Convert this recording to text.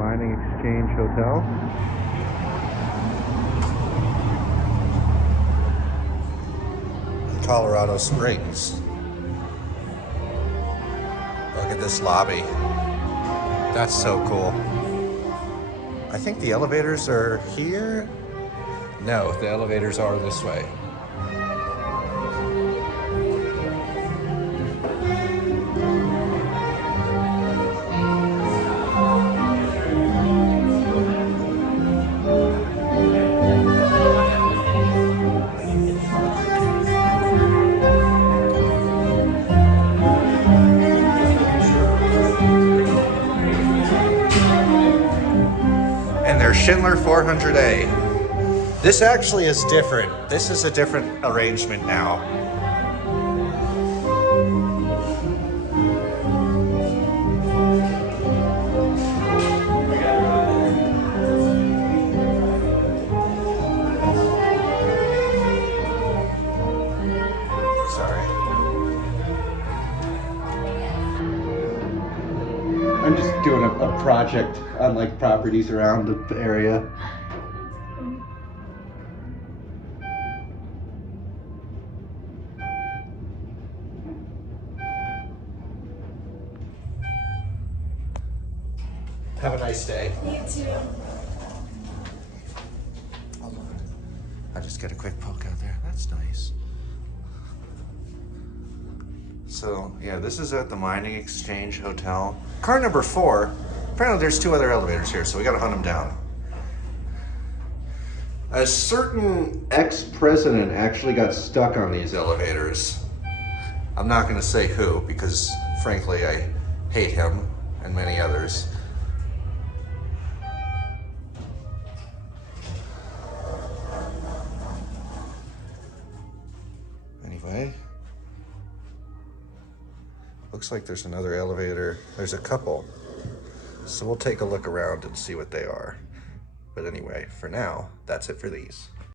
Mining Exchange Hotel. Colorado Springs. Look at this lobby. That's so cool. I think the elevators are here. No, the elevators are this way. And there's Schindler 400A. This actually is different. This is a different arrangement now. Sorry. I'm just doing a project on like properties around the area. Have a nice day. You too. I just get a quick poke out there. That's nice. So, yeah, this is at the Mining Exchange Hotel. Car number 4. Apparently there's 2 other elevators here, so we gotta hunt them down. A certain ex-president actually got stuck on these elevators. I'm not gonna say who, because frankly I hate him and many others. Anyway, looks like there's another elevator. There's a couple. So we'll take a look around and see what they are. But anyway, for now, that's it for these.